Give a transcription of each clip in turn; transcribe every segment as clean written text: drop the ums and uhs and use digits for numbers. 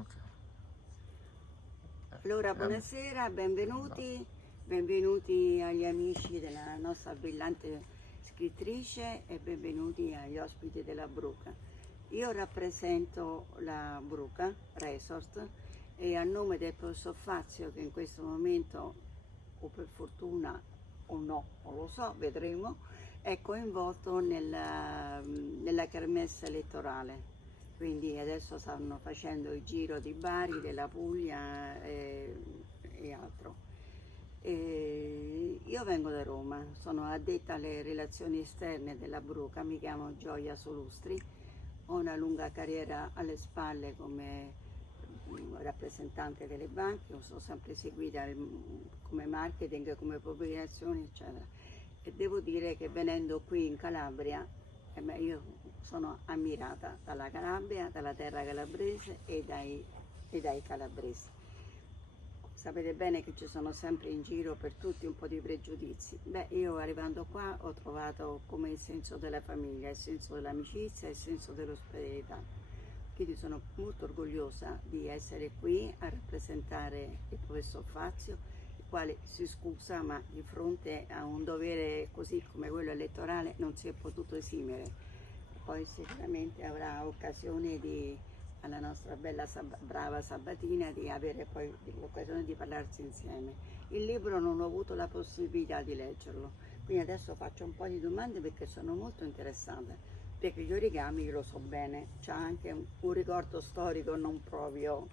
Ok. Allora, buonasera, benvenuti agli amici della nostra brillante scrittrice e benvenuti agli ospiti della Bruca. Io rappresento la Bruca Resort e a nome del professor Fazio, che in questo momento, o per fortuna o no, non lo so, vedremo, è coinvolto nella kermesse elettorale. Quindi adesso stanno facendo il giro di Bari, della Puglia e altro. Io vengo da Roma, sono addetta alle relazioni esterne della Bruca, mi chiamo Gioia Solustri, ho una lunga carriera alle spalle come rappresentante delle banche, sono sempre seguita come marketing, come pubblicazioni, eccetera. E devo dire che venendo qui in Calabria, io sono ammirata dalla Calabria, dalla terra calabrese e dai calabresi. Sapete bene che ci sono sempre in giro per tutti un po' di pregiudizi. Beh, io arrivando qua ho trovato come il senso della famiglia, il senso dell'amicizia, il senso dell'ospitalità. Quindi sono molto orgogliosa di essere qui a rappresentare il professor Fazio, il quale si scusa, ma di fronte a un dovere così come quello elettorale non si è potuto esimere. Poi sicuramente avrà occasione alla nostra bella brava Sabatina di avere poi l'occasione di parlarsi insieme. Il libro non ho avuto la possibilità di leggerlo, quindi adesso faccio un po' di domande perché sono molto interessata, perché gli origami lo so bene, c'è anche un ricordo storico non proprio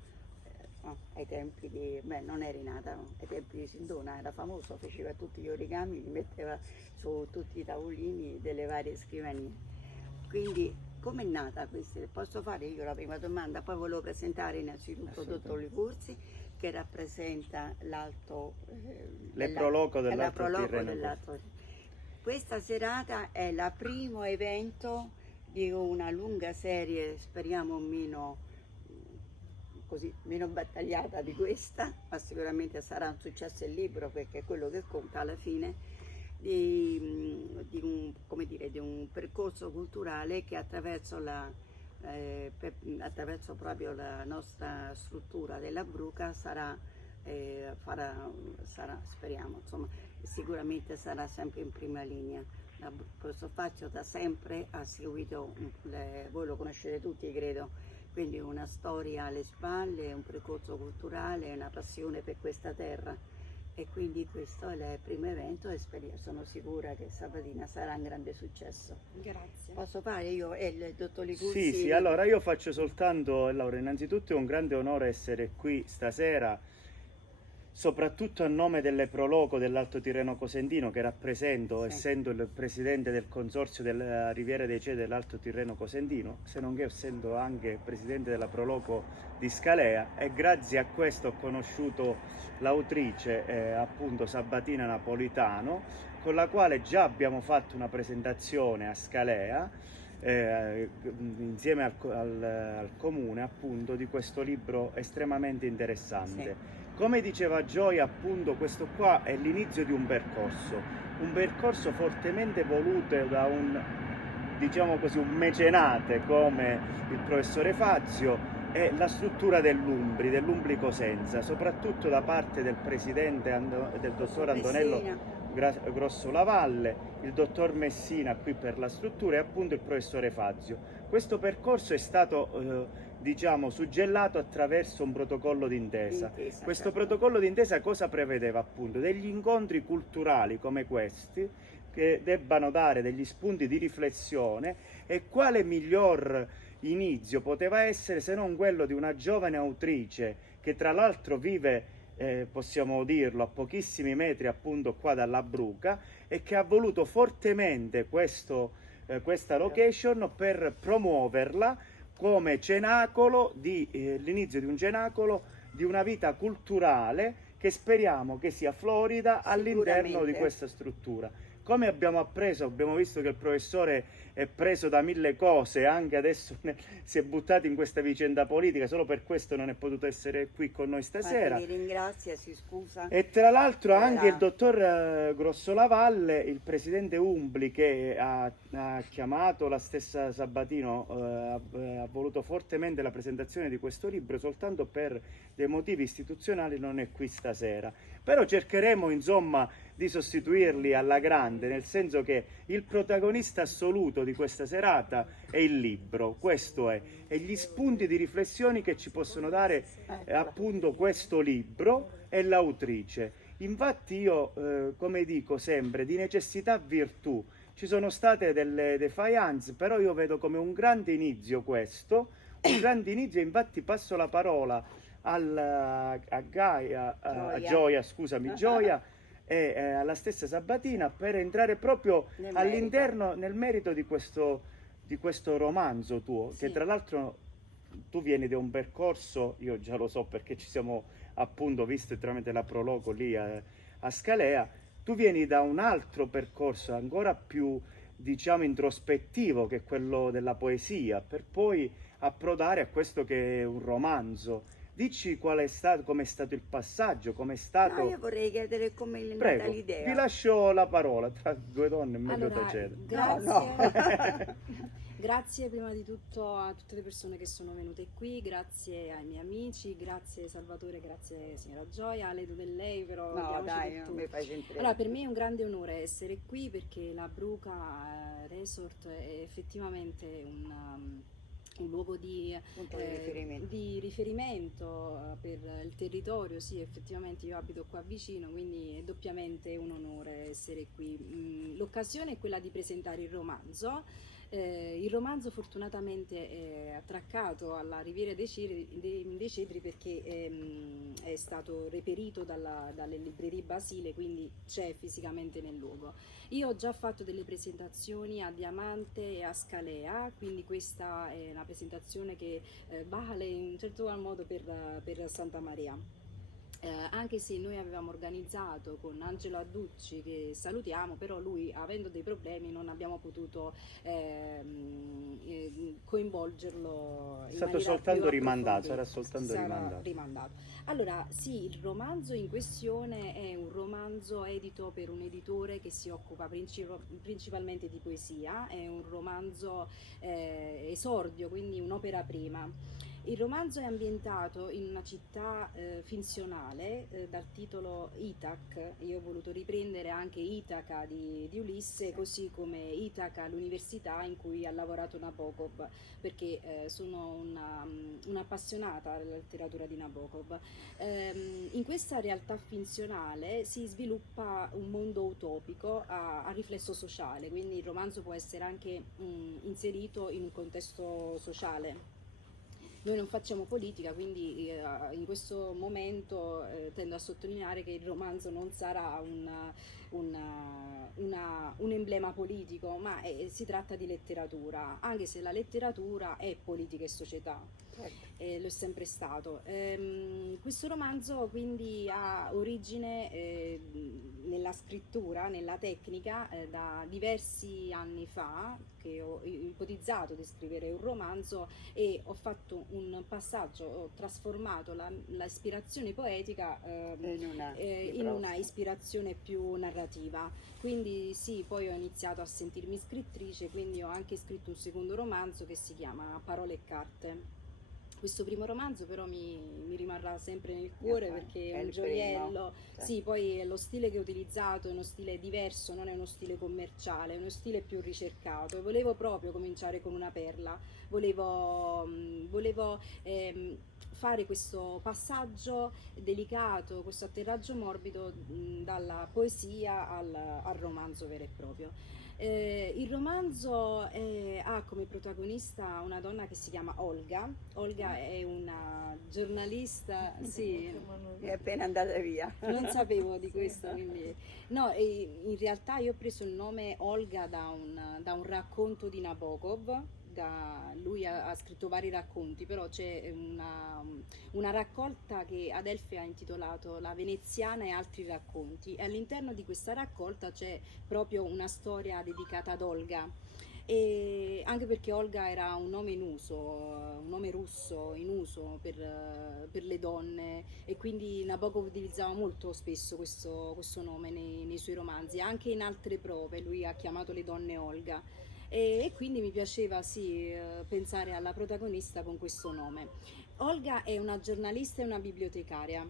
ai tempi non eri nata, ai tempi di Sindona era famoso, faceva tutti gli origami, li metteva su tutti i tavolini delle varie scrivanie. Quindi com'è nata questa? Posso fare io la prima domanda? Poi volevo presentare innanzitutto il dottor Ligurzi, che rappresenta L'Eproloco dell'Alto Tirreno. Questa serata è il primo evento di una lunga serie, speriamo meno battagliata di questa, ma sicuramente sarà un successo il libro perché è quello che conta alla fine. Di un percorso culturale che attraverso proprio la nostra struttura della Bruca speriamo, insomma, sicuramente sarà sempre in prima linea. Il professor Fazio da sempre ha seguito, voi lo conoscete tutti credo, quindi una storia alle spalle, un percorso culturale, una passione per questa terra. E quindi questo è il primo evento e sono sicura che Sabatina sarà un grande successo. Grazie. Posso fare io e il dottor Ligurzi? Sì, allora io faccio soltanto, Laura, innanzitutto è un grande onore essere qui stasera, soprattutto a nome dell'Eproloco dell'Alto Tirreno Cosentino che rappresento, sì, essendo il presidente del consorzio della Riviera dei Cedri dell'Alto Tirreno Cosentino, se non che essendo anche presidente della Proloco di Scalea, e grazie a questo ho conosciuto l'autrice appunto Sabatina Napolitano, con la quale già abbiamo fatto una presentazione a Scalea insieme al comune appunto di questo libro estremamente interessante. sì. Come diceva Gioia, appunto, questo qua è l'inizio di un percorso fortemente voluto da diciamo così, un mecenate come il professore Fazio e la struttura dell'Umbri Cosenza, soprattutto da parte del presidente del dottor Antonello Grossolavalle, il dottor Messina qui per la struttura e appunto il professore Fazio. Questo percorso è stato diciamo suggellato attraverso un protocollo d'intesa. Questo certo. protocollo d'intesa cosa prevedeva? Appunto degli incontri culturali come questi che debbano dare degli spunti di riflessione, e quale miglior inizio poteva essere se non quello di una giovane autrice che tra l'altro vive possiamo dirlo a pochissimi metri appunto qua dalla Bruca, e che ha voluto fortemente questa location per promuoverla come cenacolo l'inizio di un cenacolo di una vita culturale che speriamo che sia florida all'interno di questa struttura. come abbiamo visto che il professore è preso da mille cose, anche adesso si è buttato in questa vicenda politica, solo per questo non è potuto essere qui con noi stasera. Mi ringrazia, si scusa. E tra l'altro anche il dottor Grossolavalle, il presidente Umbli, che ha chiamato la stessa Sabatino, ha voluto fortemente la presentazione di questo libro, soltanto per dei motivi istituzionali non è qui stasera. Però cercheremo insomma di sostituirli alla grande, nel senso che il protagonista assoluto di questa serata è il libro, questo è, e gli spunti di riflessione che ci possono dare appunto questo libro e l'autrice. Infatti io, come dico sempre, di necessità virtù, ci sono state delle defiance, però io vedo come un grande inizio questo, un grande inizio, infatti passo la parola a Gioia, scusami, Gioia, e alla stessa Sabatina per entrare proprio all'interno, nel merito di questo romanzo tuo, che tra l'altro tu vieni da un percorso, io già lo so perché ci siamo appunto visti tramite la prologo lì a Scalea, tu vieni da un altro percorso ancora più, diciamo, introspettivo, che è quello della poesia, per poi approdare a questo che è un romanzo. Dici com'è stato il passaggio, com'è stato... No, io vorrei chiedere come è Prego, nata l'idea. vi lascio la parola, tra due donne è meglio tacere. Grazie. Grazie prima di tutto a tutte le persone che sono venute qui, grazie ai miei amici, grazie Salvatore, grazie signora Gioia, Ledo del lei, però... No dai, non mi fai sentire. Allora, per me è un grande onore essere qui perché la Bruca Resort è effettivamente un luogo di riferimento per il territorio. Sì, effettivamente io abito qua vicino, quindi è doppiamente un onore essere qui. L'occasione è quella di presentare il romanzo. Il romanzo fortunatamente è attraccato alla Riviera dei Cedri perché è stato reperito dalle librerie Basile, quindi c'è fisicamente nel luogo. Io ho già fatto delle presentazioni a Diamante e a Scalea, quindi questa è una presentazione che vale in un certo modo per Santa Maria. Anche se noi avevamo organizzato con Angelo Adducci, che salutiamo, però lui avendo dei problemi non abbiamo potuto coinvolgerlo. È stato soltanto rimandato, sarà soltanto rimandato. Allora sì, il romanzo in questione è un romanzo edito per un editore che si occupa principalmente di poesia, è un romanzo esordio, quindi un'opera prima. Il romanzo è ambientato in una città finzionale dal titolo Itac. Io ho voluto riprendere anche Itaca di Ulisse, così come Itaca, l'università in cui ha lavorato Nabokov, perché sono un'appassionata della letteratura di Nabokov. In questa realtà finzionale si sviluppa un mondo utopico a riflesso sociale, quindi il romanzo può essere anche inserito in un contesto sociale. Noi non facciamo politica, quindi in questo momento tendo a sottolineare che il romanzo non sarà un emblema politico, ma si tratta di letteratura, anche se la letteratura è politica e società. Lo è sempre stato. Questo romanzo quindi ha origine nella scrittura, nella tecnica, da diversi anni fa che ho ipotizzato di scrivere un romanzo e ho fatto un passaggio, ho trasformato la ispirazione poetica in una ispirazione più narrativa. Quindi sì, poi ho iniziato a sentirmi scrittrice, quindi ho anche scritto un secondo romanzo che si chiama Parole e carte. Questo primo romanzo però mi rimarrà sempre nel cuore perché è un gioiello. Sì, poi lo stile che ho utilizzato è uno stile diverso, non è uno stile commerciale, è uno stile più ricercato e volevo proprio cominciare con una perla, volevo fare questo passaggio delicato, questo atterraggio morbido dalla poesia al romanzo vero e proprio. Il romanzo ha come protagonista una donna che si chiama Olga. Olga è una giornalista, sì. È appena andata via. Non sapevo di questo, quindi... No, in realtà io ho preso il nome Olga da un racconto di Nabokov, lui ha scritto vari racconti, però c'è una raccolta che Adelphi ha intitolato La Veneziana e altri racconti, e all'interno di questa raccolta c'è proprio una storia dedicata ad Olga. E anche perché Olga era un nome in uso, un nome russo in uso per le donne, e quindi Nabokov utilizzava molto spesso questo nome nei suoi romanzi. Anche in altre prove lui ha chiamato le donne Olga, e quindi mi piaceva sì, pensare alla protagonista con questo nome. Olga è una giornalista e una bibliotecaria.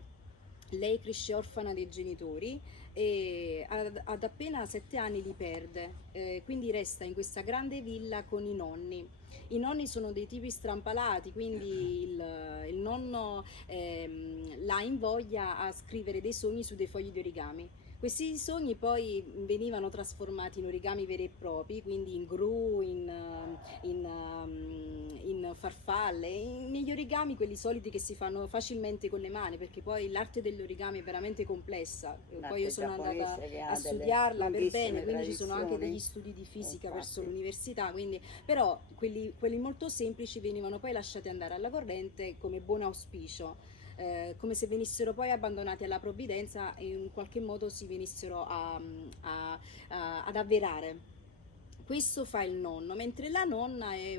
Lei cresce orfana dei genitori e ad appena 7 anni li perde, quindi resta in questa grande villa con i nonni. I nonni sono dei tipi strampalati, quindi il nonno la invoglia a scrivere dei sogni su dei fogli di origami. Questi sogni poi venivano trasformati in origami veri e propri, quindi in gru, in farfalle, negli origami quelli soliti che si fanno facilmente con le mani, perché poi l'arte dell'origami è veramente complessa. Poi io sono andata a studiarla per bene, quindi ci sono anche degli studi di fisica verso l'università, quindi, però quelli molto semplici venivano poi lasciati andare alla corrente come buon auspicio. Come se venissero poi abbandonati alla provvidenza e in qualche modo si venissero ad avverare. Questo fa il nonno, mentre la nonna è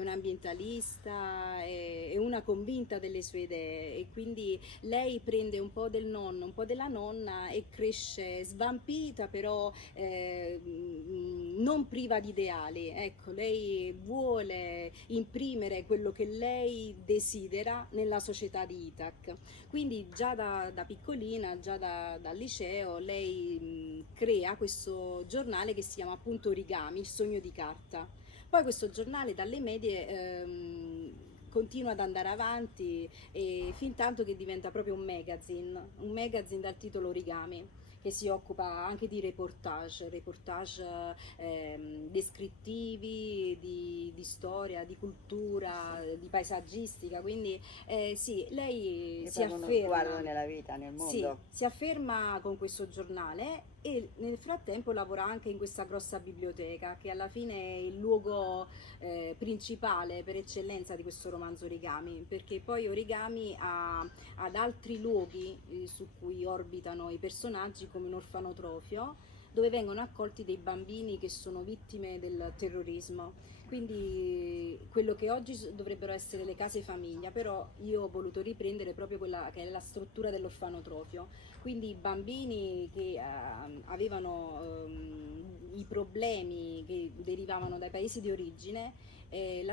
un'ambientalista, è una convinta delle sue idee, e quindi lei prende un po' del nonno, un po' della nonna e cresce svampita, però non priva di ideali. Ecco, lei vuole imprimere quello che lei desidera nella società di Ithac. Quindi già da piccolina, già dal liceo, lei crea questo giornale che si chiama appunto Origami, il sogno di carta. Poi questo giornale dalle medie continua ad andare avanti, e fin tanto che diventa proprio un magazine dal titolo Origami, che si occupa anche di reportage descrittivi, di storia, di cultura, di paesaggistica, quindi sì, lei si uno sguardo nella vita, nel mondo. sì, si afferma con questo giornale, e nel frattempo lavora anche in questa grossa biblioteca, che alla fine è il luogo principale per eccellenza di questo romanzo Origami, perché poi Origami ha ad altri luoghi su cui orbitano i personaggi, come un orfanotrofio dove vengono accolti dei bambini che sono vittime del terrorismo. Quindi quello che oggi dovrebbero essere le case famiglia, però io ho voluto riprendere proprio quella che è la struttura dell'orfanotrofio. Quindi i bambini che avevano i problemi che derivavano dai paesi di origine, li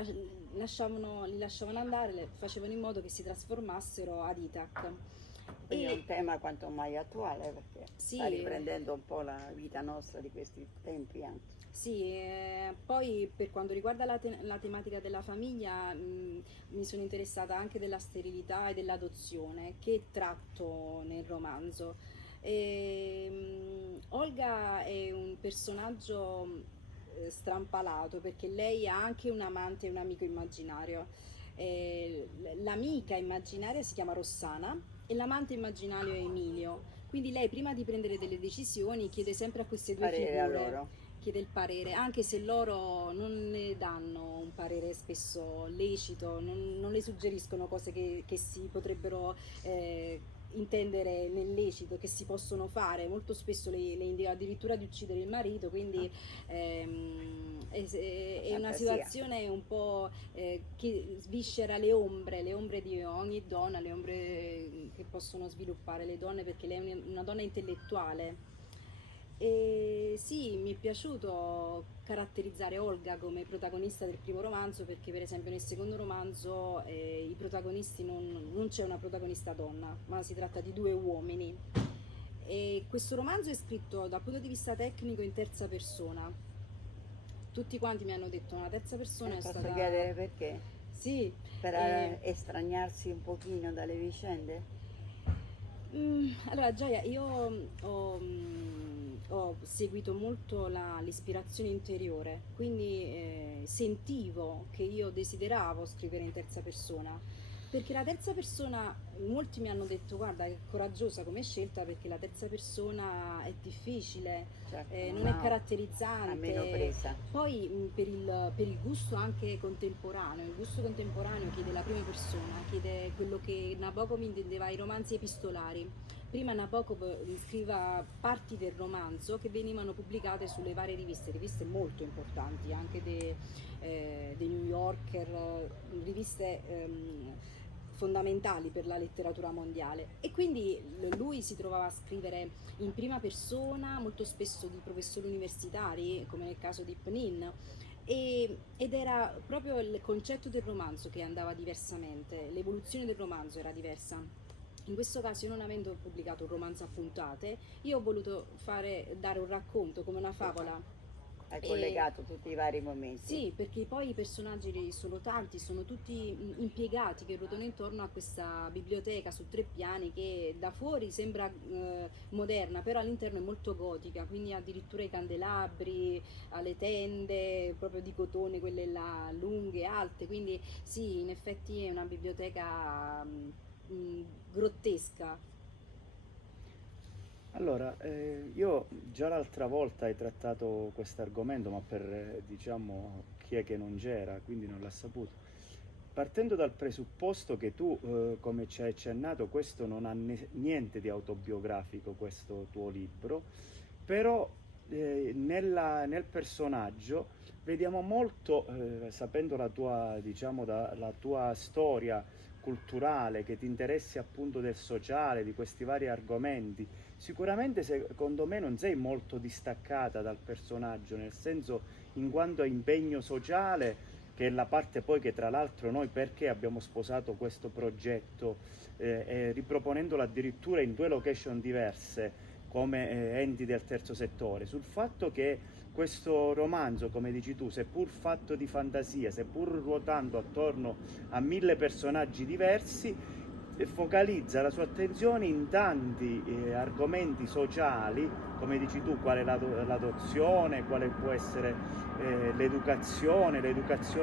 lasciavano andare, facevano in modo che si trasformassero ad Ithac. Quindi è un tema quanto mai attuale, perché Sì, sta riprendendo un po' la vita nostra di questi tempi anche. Sì, poi per quanto riguarda la tematica della famiglia, mi sono interessata anche della sterilità e dell'adozione, che tratto nel romanzo. Olga è un personaggio strampalato, perché lei ha anche un amante e un amico immaginario. L'amica immaginaria si chiama Rossana e l'amante immaginario è Emilio. Quindi lei, prima di prendere delle decisioni, chiede sempre a queste due figure, chiede il parere, anche se loro non ne danno un parere spesso lecito, non le suggeriscono cose che si potrebbero intendere nel lecito, che si possono fare. Molto spesso le indica addirittura di uccidere il marito, quindi è una situazione un po' che sviscera le ombre di ogni donna, le ombre che possono sviluppare le donne, perché lei è una donna intellettuale. E sì, mi è piaciuto caratterizzare Olga come protagonista del primo romanzo, perché per esempio nel secondo romanzo i protagonisti non c'è una protagonista donna, ma si tratta di due uomini. E questo romanzo è scritto dal punto di vista tecnico in terza persona. Tutti quanti mi hanno detto una terza persona è Posso stata... chiedere perché? Sì. Per estraniarsi un pochino dalle vicende? Allora Gioia, io ho seguito molto l'ispirazione interiore, quindi sentivo che io desideravo scrivere in terza persona. Perché la terza persona, molti mi hanno detto guarda che coraggiosa come scelta perché la terza persona è difficile, Certo, non è caratterizzante. ha meno presa. Poi per il gusto anche contemporaneo, il gusto contemporaneo chiede la prima persona, chiede quello che Nabokov intendeva i romanzi epistolari. Prima Nabokov scriveva parti del romanzo che venivano pubblicate sulle varie riviste molto importanti, anche dei New Yorker, riviste fondamentali per la letteratura mondiale, e quindi lui si trovava a scrivere in prima persona, molto spesso di professori universitari, come nel caso di Pnin, ed era proprio il concetto del romanzo che andava diversamente, l'evoluzione del romanzo era diversa. In questo caso, io non avendo pubblicato un romanzo a puntate, io ho voluto dare un racconto come una favola. Hai collegato tutti i vari momenti. Sì, perché poi i personaggi sono tanti, sono tutti impiegati che ruotano intorno a questa biblioteca su 3 piani che da fuori sembra moderna, però all'interno è molto gotica, quindi addirittura i candelabri, le tende proprio di cotone, quelle là lunghe, alte, quindi sì, in effetti è una biblioteca grottesca. Allora, io già l'altra volta hai trattato questo argomento, ma per diciamo chi è che non c'era, quindi non l'ha saputo. Partendo dal presupposto che tu, come ci hai accennato, questo non ha niente di autobiografico, questo tuo libro, però nel personaggio vediamo molto, sapendo la tua, diciamo, la tua storia culturale, che ti interessi appunto del sociale, di questi vari argomenti. Sicuramente secondo me non sei molto distaccata dal personaggio, nel senso in quanto a impegno sociale, che è la parte poi che tra l'altro noi perché abbiamo sposato questo progetto, riproponendolo addirittura in 2 location diverse come enti del terzo settore, sul fatto che questo romanzo, come dici tu, seppur fatto di fantasia, seppur ruotando attorno a 1000 personaggi diversi, focalizza la sua attenzione in tanti argomenti sociali, come dici tu, quale l'adozione, quale può essere l'educazione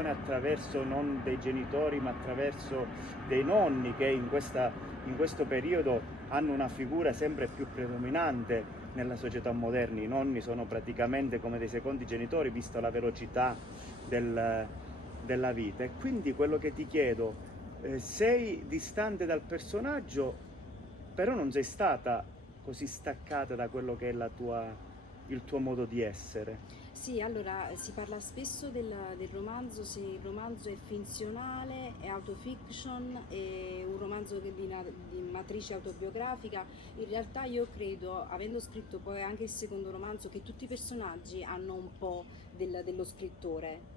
attraverso non dei genitori ma attraverso dei nonni che in questo periodo hanno una figura sempre più predominante nella società moderna. I nonni sono praticamente come dei secondi genitori, vista la velocità della vita. E quindi quello che ti chiedo, sei distante dal personaggio, però non sei stata così staccata da quello che è il tuo modo di essere. Sì, allora si parla spesso del romanzo, se il romanzo è finzionale, è autofiction, è un romanzo di matrice autobiografica. In realtà io credo, avendo scritto poi anche il secondo romanzo, che tutti i personaggi hanno un po' dello scrittore.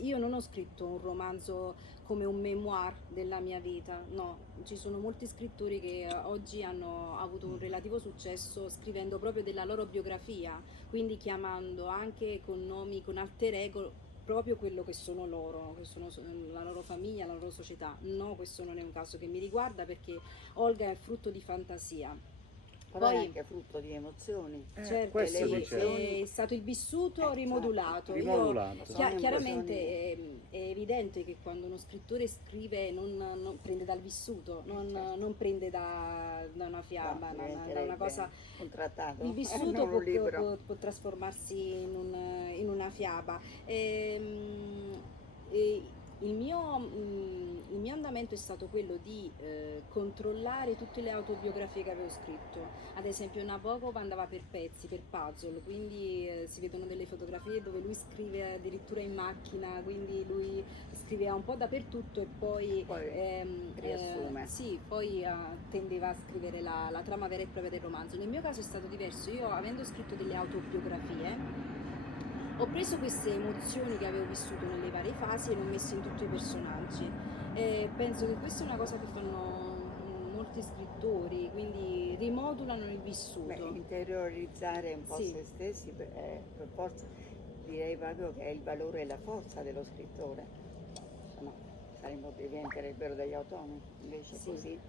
Io non ho scritto un romanzo come un memoir della mia vita, no, ci sono molti scrittori che oggi hanno avuto un relativo successo scrivendo proprio della loro biografia, quindi chiamando anche con nomi, con alter ego, proprio quello che sono loro, che sono la loro famiglia, la loro società. No, questo non è un caso che mi riguarda perché Olga è frutto di fantasia. Però Poi è anche frutto di emozioni. certo, questo sì, dicevo. è stato il vissuto rimodulato. Rimodulato. Sono Chiaramente emozioni. è evidente che quando uno scrittore scrive non prende dal vissuto, non prende da una fiaba, da una cosa. Un trattato, Il vissuto non un libro. può trasformarsi in una fiaba. E il mio andamento è stato quello di controllare tutte le autobiografie che avevo scritto. Ad esempio Nabokov andava per pezzi, per puzzle, quindi si vedono delle fotografie dove lui scrive addirittura in macchina, quindi lui scriveva un po' dappertutto e poi Riassume. sì, poi tendeva a scrivere la trama vera e propria del romanzo. Nel mio caso è stato diverso, io avendo scritto delle autobiografie ho preso queste emozioni che avevo vissuto nelle varie fasi e le ho messe in tutti i personaggi. E penso che questa è una cosa che fanno molti scrittori, quindi rimodulano il vissuto. Beh, interiorizzare un po' Sì. se stessi, per forza direi proprio che è il valore e la forza dello scrittore. No, diventerebbero degli automi, invece Sì. così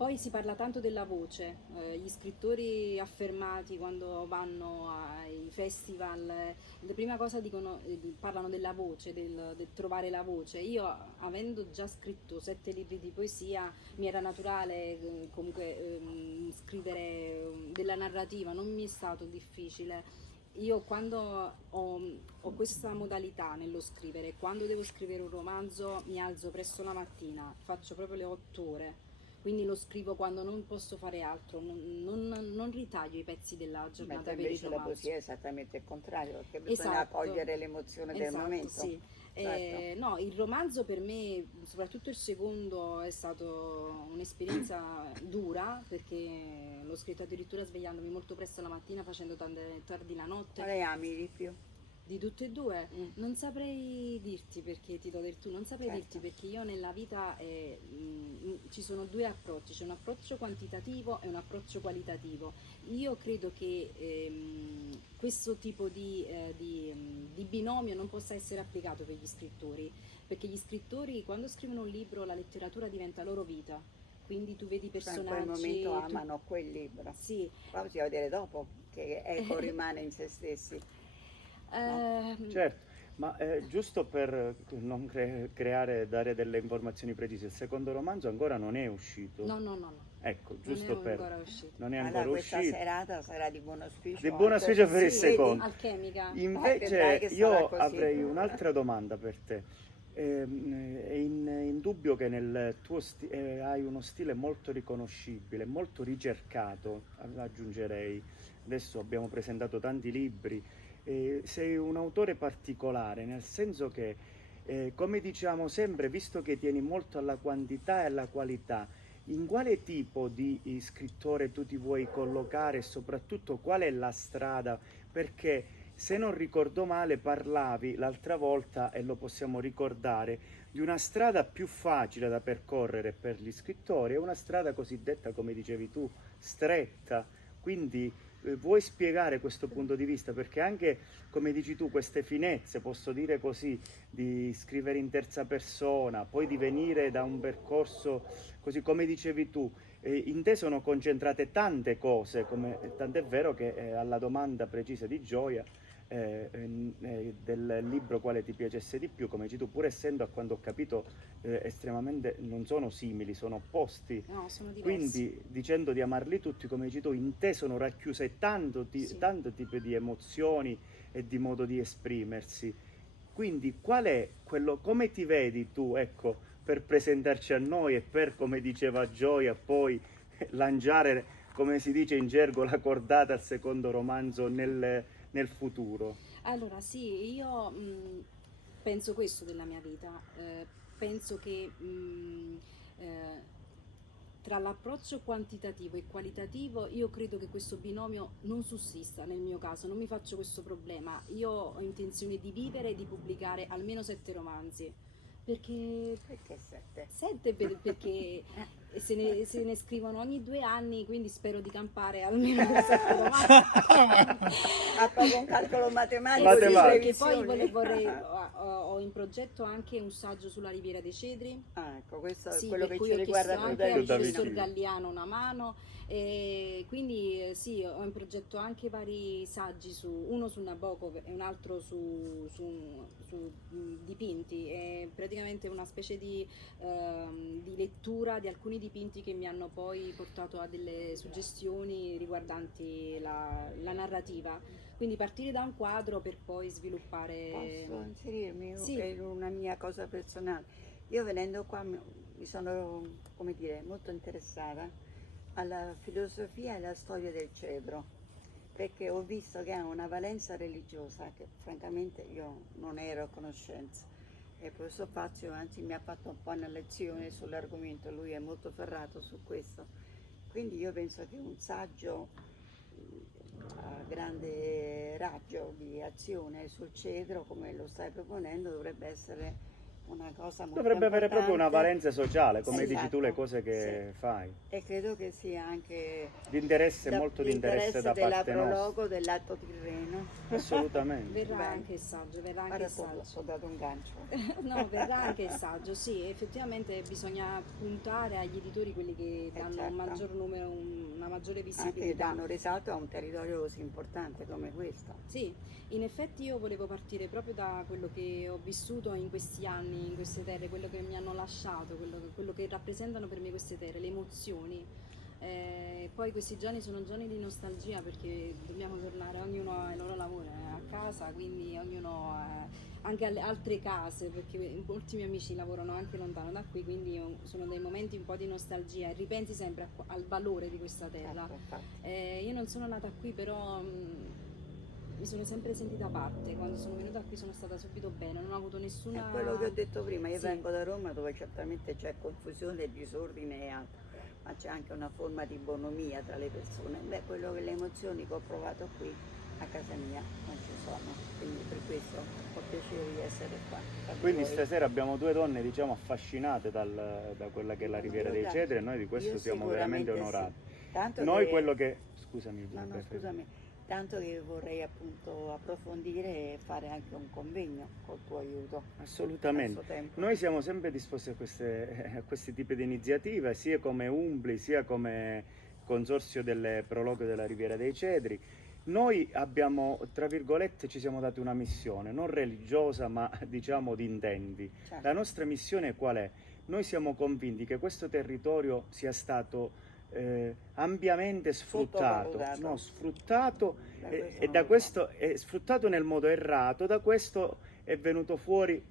Poi si parla tanto della voce, gli scrittori affermati quando vanno ai festival, la prima cosa dicono, parlano della voce, del trovare la voce. Io, avendo già scritto 7 libri di poesia, mi era naturale comunque scrivere della narrativa, non mi è stato difficile. Io quando ho questa modalità nello scrivere, quando devo scrivere un romanzo mi alzo presto la mattina, faccio proprio le 8 ore, quindi lo scrivo quando non posso fare altro, non ritaglio i pezzi della giornata Mentre per il invece la romanzo. poesia è esattamente il contrario, perché bisogna Esatto. cogliere l'emozione del Esatto, momento. sì. Certo. No, il romanzo per me, soprattutto il secondo, è stato un'esperienza dura, perché l'ho scritto addirittura svegliandomi molto presto la mattina, facendo tardi la notte. Quale ami di più? Di tutte e due? Mm. Non saprei dirti, perché ti do del tu, non saprei Certo. dirti, perché io nella vita ci sono due approcci, c'è un approccio quantitativo e un approccio qualitativo. Io credo che questo tipo di binomio non possa essere applicato per gli scrittori, perché gli scrittori quando scrivono un libro la letteratura diventa loro vita, quindi tu vedi Cioè, in personaggi... quel momento tu- amano quel libro. Sì. Poi si va a vedere dopo che eco rimane in se stessi. Certo, ma giusto per non dare delle informazioni precise, il secondo romanzo ancora non è uscito. No. Ecco, Non giusto è per... ancora uscito. Non è Allora ancora questa uscito. serata sarà di buon auspicio. Di buon auspicio per il Sì, secondo. Alchemica. Invece vedrai che sarà io così. avrei un'altra domanda per te. È indubbio che nel tuo hai uno stile molto riconoscibile, molto ricercato, aggiungerei. Adesso abbiamo presentato tanti libri. Sei un autore particolare, nel senso che, come diciamo sempre, visto che tieni molto alla quantità e alla qualità, in quale tipo di scrittore tu ti vuoi collocare e soprattutto qual è la strada? Perché se non ricordo male parlavi l'altra volta, e lo possiamo ricordare, di una strada più facile da percorrere per gli scrittori e una strada cosiddetta, come dicevi tu, stretta. Quindi vuoi spiegare questo punto di vista? Perché anche, come dici tu, queste finezze, posso dire così, di scrivere in terza persona, poi di venire da un percorso, così come dicevi tu, in te sono concentrate tante cose, tant'è vero che alla domanda precisa di Gioia, del libro quale ti piacesse di più, come dici tu, pur essendo, a quanto ho capito, estremamente, non sono simili, sono opposti. No, sono diversi. Quindi, dicendo di amarli tutti, come dici tu, in te sono racchiuse Sì. tanto tipo di emozioni e di modo di esprimersi. Quindi qual è quello, come ti vedi tu, ecco, per presentarci a noi e per, come diceva Gioia, poi lanciare, come si dice in gergo, la cordata al secondo romanzo nel futuro? Allora, sì, io penso questo della mia vita. Penso che tra l'approccio quantitativo e qualitativo io credo che questo binomio non sussista nel mio caso, non mi faccio questo problema. Io ho intenzione di vivere e di pubblicare almeno 7 romanzi. Perché Perché 7? 7 perché se ne scrivono ogni 2 anni, quindi spero di campare almeno 7 romanzi. Ha proprio un calcolo matematico, Matematico. di Che poi previsione. ho in progetto anche un saggio sulla Riviera dei Cedri. Ah, ecco, questo è Sì, quello per che cui ci ho chiesto riguarda più anche da al più da vicino. professor vicino. Galliano una mano, e quindi sì, ho in progetto anche vari saggi, uno su Nabokov e un altro su dipinti, è praticamente una specie di lettura di alcuni dipinti che mi hanno poi portato a delle suggestioni riguardanti la narrativa. Quindi partire da un quadro per poi sviluppare... Posso inserirmi Sì. in una mia cosa personale? Io venendo qua mi sono, come dire, molto interessata alla filosofia e alla storia del cedro, perché ho visto che ha una valenza religiosa che francamente io non ero a conoscenza. E il professor Fazio anzi mi ha fatto un po' una lezione sull'argomento, lui è molto ferrato su questo. Quindi io penso che un saggio a grande raggio di azione sul cedro, come lo stai proponendo, dovrebbe essere una cosa molto Dovrebbe avere proprio una importante. valenza sociale, come dici tu, le Esatto, cose che fai. e credo che sia anche Di interesse, molto di interesse da della parte nostra. prologo dell'atto Tirreno. Assolutamente. Verrà Bene. anche il saggio, verrà anche Guarda, il saggio. ho dato un gancio. No, verrà anche il saggio, sì, effettivamente bisogna puntare agli editori quelli che danno un certo. maggior numero, una maggiore Anche che visibilità. danno risalto a un territorio così importante come questo. Sì, in effetti io volevo partire proprio da quello che ho vissuto in questi anni, in queste terre, quello che mi hanno lasciato, quello che rappresentano per me queste terre, le emozioni. Poi questi giorni sono giorni di nostalgia perché dobbiamo tornare, ognuno ha il loro lavoro a casa, quindi ognuno ha anche alle altre case, perché molti miei amici lavorano anche lontano da qui, quindi sono dei momenti un po' di nostalgia e ripensi sempre al valore di questa terra. Ecco, infatti. Io non sono nata qui, però mi sono sempre sentita parte. Quando sono venuta qui sono stata subito bene, non ho avuto nessuna... È quello che ho detto prima, io Sì. vengo da Roma dove certamente c'è confusione e disordine e altro, ma c'è anche una forma di bonomia tra le persone. Beh, quello che le emozioni che ho provato qui a casa mia non ci sono, quindi per questo ho piacere di essere qua. tra di Quindi voi. stasera abbiamo due donne, diciamo, affascinate da quella che è la Riviera dei Cedri, e noi di questo Io siamo veramente sicuramente onorati. sì. Tanto Noi che... quello che... Scusami. No, no, scusami, tanto che vorrei appunto approfondire e fare anche un convegno col tuo aiuto. Assolutamente. A suo tempo. Noi siamo sempre disposti a questi tipi di iniziative, sia come Umbli, sia come Consorzio delle Prologhe della Riviera dei Cedri. Noi abbiamo, tra virgolette, ci siamo dati una missione, non religiosa, ma diciamo di intenti. Certo. La nostra missione qual è? Noi siamo convinti che questo territorio sia stato ampiamente sfruttato, Sottovalutato. no, sfruttato Da e questo da non lo questo è sfruttato nel modo errato. Da questo è venuto fuori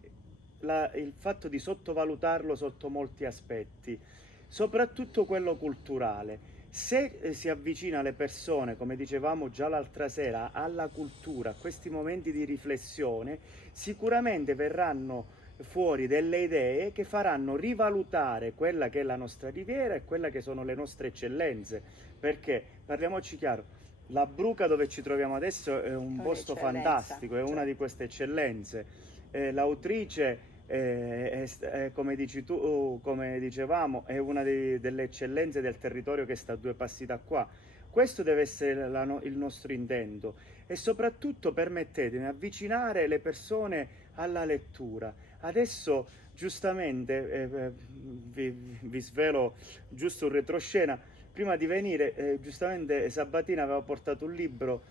il fatto di sottovalutarlo sotto molti aspetti, soprattutto quello culturale. Se si avvicina le persone, come dicevamo già l'altra sera, alla cultura, a questi momenti di riflessione, sicuramente verranno fuori delle idee che faranno rivalutare quella che è la nostra riviera e quella che sono le nostre eccellenze, perché parliamoci chiaro, la Bruca dove ci troviamo adesso è un posto Un'eccellenza, fantastico, è una certo. di queste eccellenze. L'Autrice come dici tu, come dicevamo, è una delle eccellenze del territorio che sta a due passi da qua. Questo deve essere il nostro intento, e soprattutto, permettetemi, avvicinare le persone alla lettura. Adesso giustamente vi svelo giusto un retroscena. Prima di venire, giustamente Sabatina aveva portato un libro,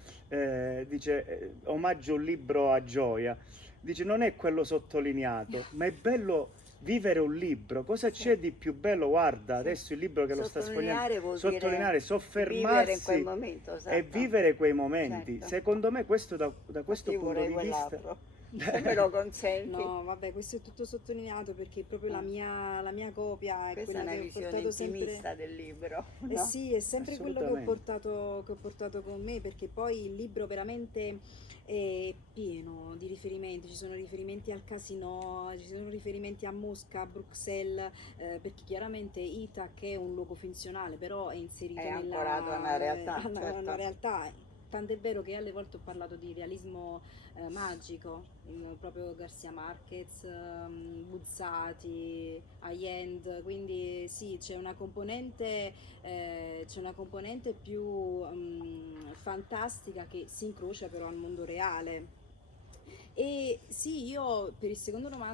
dice omaggio un libro a Gioia. Dice non è quello sottolineato, ma è bello vivere un libro. Cosa c'è di più bello? Guarda, Sì. adesso il libro che lo sta Sottolineare vuol dire sottolineare, vivere in soffermarsi quel momento, esatto. e vivere quei momenti. Certo. Secondo me questo da questo Io punto vorrei di vista... quell'altro, se me lo consenti. No, vabbè, questo è tutto sottolineato perché proprio la mia copia è Questa è quella una che ho visione portato sempre. intimista del libro. Eh no? sì, è sempre quello Assolutamente. che ho portato con me, perché poi il libro veramente è pieno di riferimenti, ci sono riferimenti al casino, ci sono riferimenti a Mosca, a Bruxelles, perché chiaramente Itac è un luogo funzionale, però è inserito È nella ancorato a una realtà, una certo. realtà. Tant'è vero che alle volte ho parlato di realismo magico, proprio Garcia Marquez, Buzzati, Allende, quindi sì, c'è una componente più fantastica che si incrocia però al mondo reale. E sì, io per il secondo romanzo